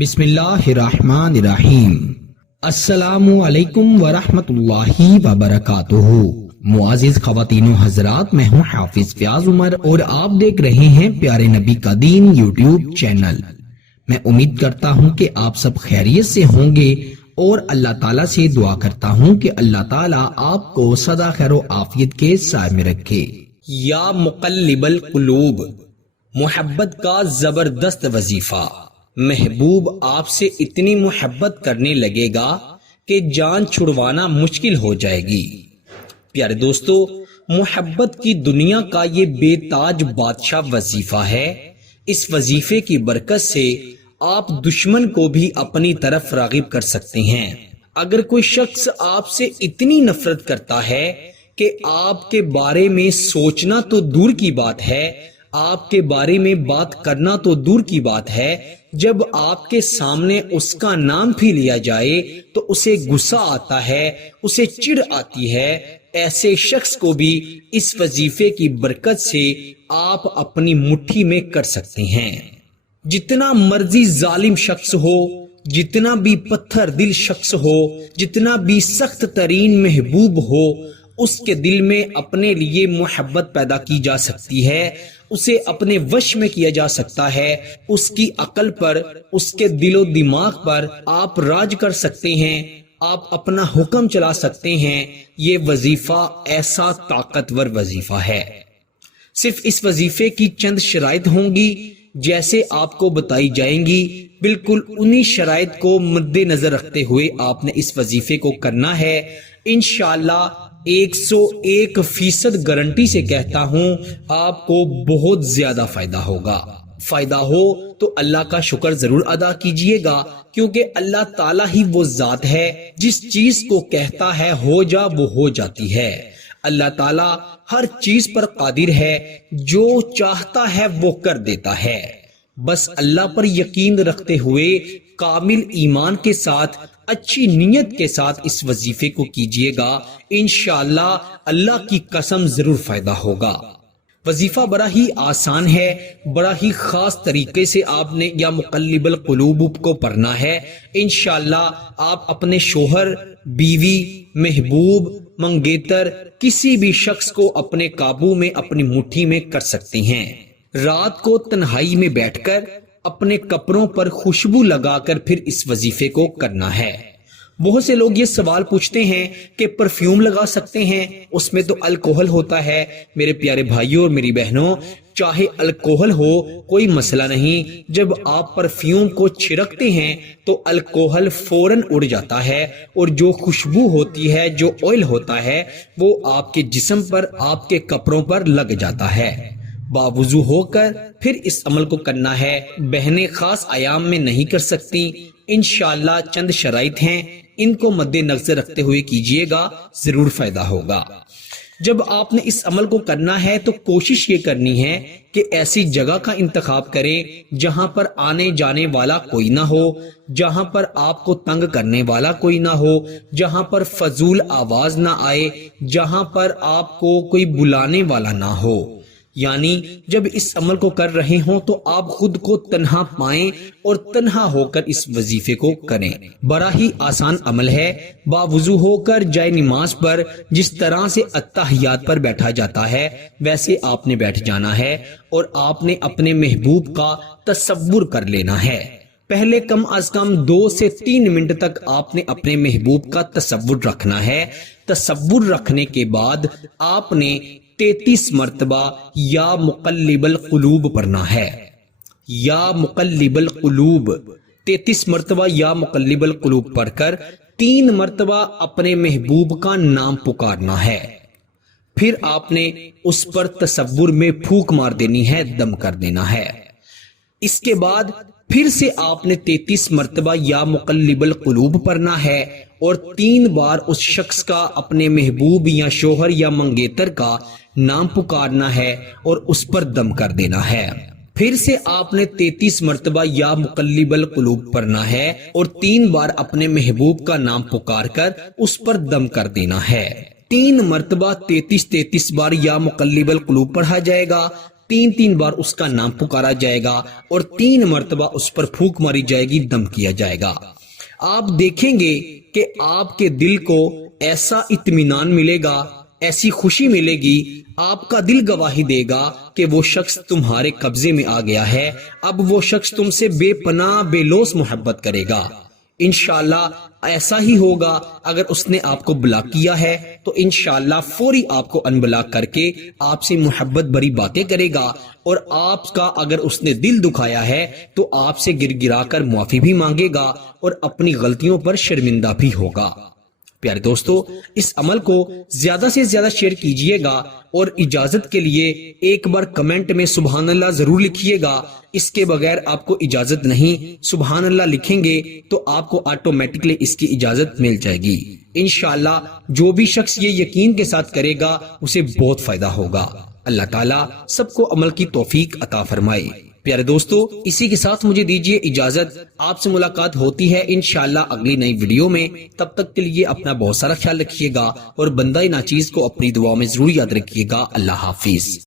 بسم اللہ الرحمن الرحیم۔ السلام علیکم ورحمۃ اللہ وبرکاتہ۔ معزز خواتین و حضرات، میں ہوں حافظ فیاض عمر اور آپ دیکھ رہے ہیں پیارے نبی کا دین یوٹیوب چینل۔ میں امید کرتا ہوں کہ آپ سب خیریت سے ہوں گے اور اللہ تعالیٰ سے دعا کرتا ہوں کہ اللہ تعالیٰ آپ کو سدا خیر و عافیت کے سائے میں رکھے۔ یا مقلب القلوب، محبت کا زبردست وظیفہ۔ محبوب آپ سے اتنی محبت کرنے لگے گا کہ جان چھڑوانا مشکل ہو جائے گی۔ پیارے دوستو، محبت کی دنیا کا یہ بے تاج بادشاہ وظیفہ ہے۔ اس وظیفے کی برکت سے آپ دشمن کو بھی اپنی طرف راغب کر سکتے ہیں۔ اگر کوئی شخص آپ سے اتنی نفرت کرتا ہے کہ آپ کے بارے میں سوچنا تو دور کی بات ہے، آپ کے بارے میں بات کرنا تو دور کی بات ہے، جب آپ کے سامنے اس کا نام بھی لیا جائے تو اسے غصہ آتا ہے، اسے چڑ آتی ہے، ایسے شخص کو بھی اس وظیفے کی برکت سے آپ اپنی مٹھی میں کر سکتے ہیں۔ جتنا مرضی ظالم شخص ہو، جتنا بھی پتھر دل شخص ہو، جتنا بھی سخت ترین محبوب ہو، اس کے دل میں اپنے لیے محبت پیدا کی جا سکتی ہے، اسے اپنے وش میں کیا جا سکتا ہے، اس کی عقل پر، اس کے دل و دماغ پر آپ راج کر سکتے ہیں، آپ اپنا حکم چلا سکتے ہیں۔ یہ وظیفہ ایسا طاقتور وظیفہ ہے۔ صرف اس وظیفے کی چند شرائط ہوں گی جیسے آپ کو بتائی جائیں گی، بالکل انہی شرائط کو مد نظر رکھتے ہوئے آپ نے اس وظیفے کو کرنا ہے۔ انشاءاللہ 101% گارنٹی سے کہتا ہوں آپ کو بہت زیادہ فائدہ ہوگا۔ فائدہ ہو تو اللہ کا شکر ضرور ادا کیجئے گا، کیونکہ اللہ تعالیٰ ہی وہ ذات ہے جس چیز کو کہتا ہے ہو جا وہ ہو جاتی ہے۔ اللہ تعالیٰ ہر چیز پر قادر ہے، جو چاہتا ہے وہ کر دیتا ہے۔ بس اللہ پر یقین رکھتے ہوئے کامل ایمان کے ساتھ، اچھی نیت کے ساتھ اس وظیفے کو کیجئے گا، انشاءاللہ اللہ کی قسم ضرور فائدہ ہوگا۔ وظیفہ بڑا ہی آسان ہے، بڑا ہی خاص طریقے سے آپ نے یا مقلب القلوب کو پڑھنا ہے۔ انشاءاللہ آپ اپنے شوہر، بیوی، محبوب، منگیتر، کسی بھی شخص کو اپنے قابو میں، اپنی مٹھی میں کر سکتے ہیں۔ رات کو تنہائی میں بیٹھ کر اپنے کپڑوں پر خوشبو لگا کر پھر اس وظیفے کو کرنا ہے۔ بہت سے لوگ یہ سوال پوچھتے ہیں کہ پرفیوم لگا سکتے ہیں، اس میں تو الکوہل ہوتا ہے۔ میرے پیارے بھائیوں اور میری بہنوں، چاہے الکوہل ہو کوئی مسئلہ نہیں، جب آپ پرفیوم کو چھڑکتے ہیں تو الکوہل فوراً اڑ جاتا ہے، اور جو خوشبو ہوتی ہے، جو آئل ہوتا ہے، وہ آپ کے جسم پر، آپ کے کپڑوں پر لگ جاتا ہے۔ باوضو ہو کر پھر اس عمل کو کرنا ہے۔ بہنیں خاص ایام میں نہیں کر سکتی، انشاءاللہ چند شرائط ہیں، ان کو مد نظر رکھتے ہوئے کیجئے گا، ضرور فائدہ ہوگا۔ جب آپ نے اس عمل کو کرنا ہے تو کوشش یہ کرنی ہے کہ ایسی جگہ کا انتخاب کریں جہاں پر آنے جانے والا کوئی نہ ہو، جہاں پر آپ کو تنگ کرنے والا کوئی نہ ہو، جہاں پر فضول آواز نہ آئے، جہاں پر آپ کو کوئی بلانے والا نہ ہو۔ یعنی جب اس عمل کو کر رہے ہوں تو آپ خود کو تنہا پائیں اور تنہا ہو کر اس وظیفے کو کریں۔ بڑا ہی آسان عمل ہے۔ باوضو ہو کر جائے نماز پر جس طرح سے التحیات پر بیٹھا جاتا ہے ویسے آپ نے بیٹھ جانا ہے، اور آپ نے اپنے محبوب کا تصور کر لینا ہے۔ پہلے کم از کم 2 سے 3 منٹ تک آپ نے اپنے محبوب کا تصور رکھنا ہے۔ تصور رکھنے کے بعد آپ نے 33 مرتبہ یا مقلب القلوب پڑھنا ہے۔ یا مقلب القلوب 33 مرتبہ یا مقلب القلوب پڑھ کر 3 مرتبہ اپنے محبوب کا نام پکارنا ہے۔ پھر آپ نے اس پر تصور میں پھونک مار دینی ہے، دم کر دینا ہے۔ اس کے بعد پھر سے آپ نے 33 مرتبہ یا مقلب القلوب پڑھنا ہے، اور 3 بار اس شخص کا، اپنے محبوب یا شوہر یا منگیتر کا نام پکارنا ہے اور اس پر دم کر دینا ہے۔ پھر سے آپ نے 33 مرتبہ یا مقلب القلوب پڑھنا ہے اور 3 بار اپنے محبوب کا نام پکار کر اس پر دم کر دینا ہے۔ 3 مرتبہ 33 بار یا مقلب القلوب پڑھا جائے گا، 3 بار اس کا نام پکارا جائے گا اور 3 مرتبہ اس پر پھونک ماری جائے گی، دم کیا جائے گا۔ آپ دیکھیں گے کہ آپ کے دل کو ایسا اطمینان ملے گا، ایسی خوشی ملے گی، آپ کا دل گواہی دے گا کہ وہ شخص تمہارے قبضے میں آ گیا ہے، اب وہ شخص تم سے بے پناہ بے لوث محبت کرے گا۔ انشاءاللہ ایسا ہی ہوگا۔ اگر اس نے آپ کو بلاک کیا ہے تو انشاءاللہ فوری آپ کو ان بلاک کر کے آپ سے محبت بری باتیں کرے گا، اور آپ کا اگر اس نے دل دکھایا ہے تو آپ سے گر گرا کر معافی بھی مانگے گا اور اپنی غلطیوں پر شرمندہ بھی ہوگا۔ پیارے دوستو، اس عمل کو زیادہ سے زیادہ شیئر کیجئے گا، اور اجازت کے لیے ایک بار کمنٹ میں سبحان اللہ ضرور لکھیے گا۔ اس کے بغیر آپ کو اجازت نہیں، سبحان اللہ لکھیں گے تو آپ کو آٹومیٹکلی اس کی اجازت مل جائے گی۔ انشاءاللہ جو بھی شخص یہ یقین کے ساتھ کرے گا اسے بہت فائدہ ہوگا۔ اللہ تعالیٰ سب کو عمل کی توفیق عطا فرمائے۔ پیارے دوستو، اسی کے ساتھ مجھے دیجیے اجازت، آپ سے ملاقات ہوتی ہے انشاءاللہ اگلی نئی ویڈیو میں۔ تب تک کے لیے اپنا بہت سارا خیال رکھیے گا اور بندہ ناچیز کو اپنی دعا میں ضرور یاد رکھیے گا۔ اللہ حافظ۔